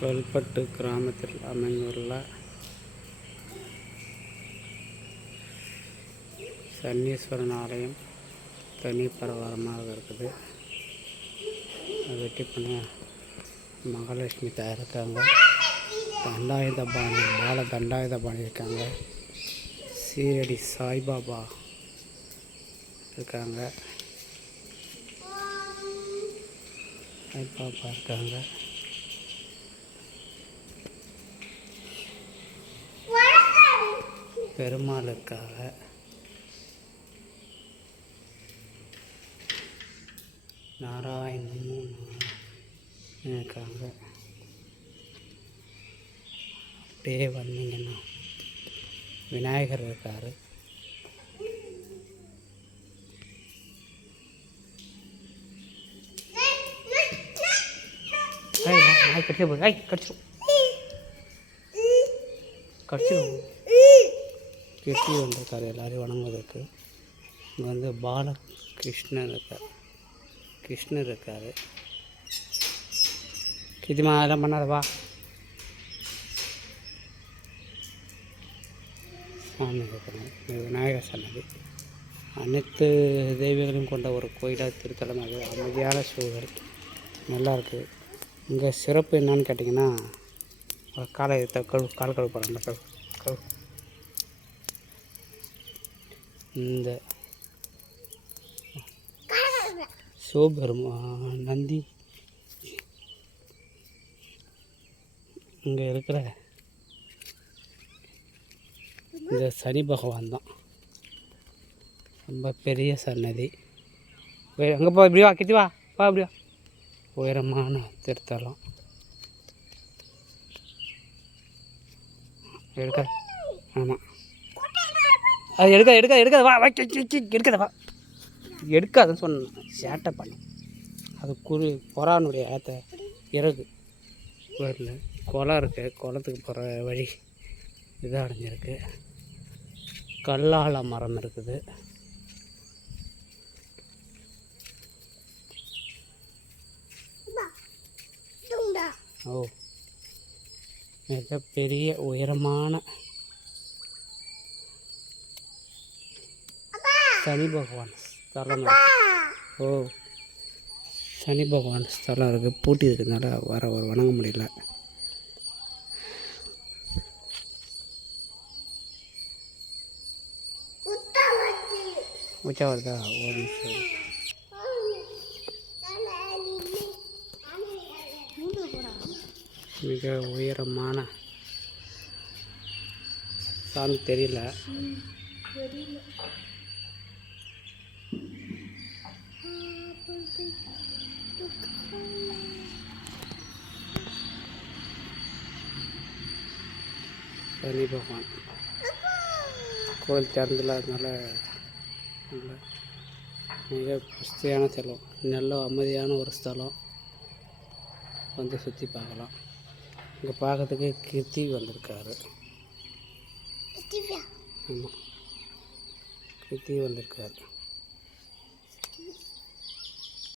கல்பட்டு கிராமத்தில் அமைந்துள்ள சன்னீஸ்வரன் ஆலயம் தனி பரவாரமாக இருக்குது. அதை வெட்டி பண்ண மகாலட்சுமி தயாரிக்காங்க தண்டாயுத பாணி பால தண்டாயுத பாணி இருக்காங்க. சீரடி சாய்பாபா இருக்காங்க. சாய்பாபா இருக்காங்க. பெருமாளுக்காக. இருக்காங்க இருக்காங்க அப்படியே வந்தீங்கன்னா விநாயகர் இருக்கார். நாய் கடிச்சிட ஐய் கடிச்சிடும் கடிச்சிடும் கிருஷ்ணி வந்திருக்காரு எல்லாரையும் வணங்குவதற்கு. இங்கே வந்து பாலகிருஷ்ணன் இருக்கார். கிருஷ்ணர் இருக்கார். கிதிமா அதெல்லாம் பண்ணாதவா சாமி இருக்கிறோம் விநாயகர் சன்னதி. அனைத்து தெய்வங்களையும் கொண்ட ஒரு கோயிலாக திருத்தலம் அது. அமைதியான சூழல். நல்லாயிருக்கு இங்கே சிறப்பு என்னன்னு கேட்டிங்கன்னா ஒரு காலை கழு கால் கழுவு கழு கழு இந்த சிவபெருமா நந்தி. இங்கே இருக்கிற இந்த சனி பகவான் தான். ரொம்ப பெரிய சன்னதி. அங்கே போ இப்படி வா கிட்டி வா வா இப்படி வா. உயரமான திருத்தலம். எடுக்க. ஆமாம் அது எடுக்க எடுக்க எடுக்காத வா வா எடுக்காத வா. எடுக்காதுன்னு சொன்னேன் சேட்டை பண்ணி. அது குரு புறானுடைய ஏத்த இறகு. வரல குளம் இருக்குது குளத்துக்கு போகிற வழி இதாக அடைஞ்சிருக்கு. கல்லால மரம் இருக்குது. ஓ மிகப்பெரிய உயரமான சனி பகவான் ஸ்தலம் ஓ சனி பகவான் ஸ்தலம் இருக்குது பூட்டி இருக்கிறதுனால வர வர வணங்க முடியல. உச்சா வருதா? ஒரு நிமிஷம். மிக உயரமான சாமி தெரியல. சனி பகவான் கோயில் திறந்துலாதனால நல்ல மிக வசதியான ஸ்தலம் நல்ல அமைதியான ஒரு ஸ்தலம். வந்து சுற்றி பார்க்கலாம். இங்கே பார்க்கறதுக்கு கீர்த்தி வந்திருக்காரு. ஆமாம் கீர்த்தி வந்திருக்காரு.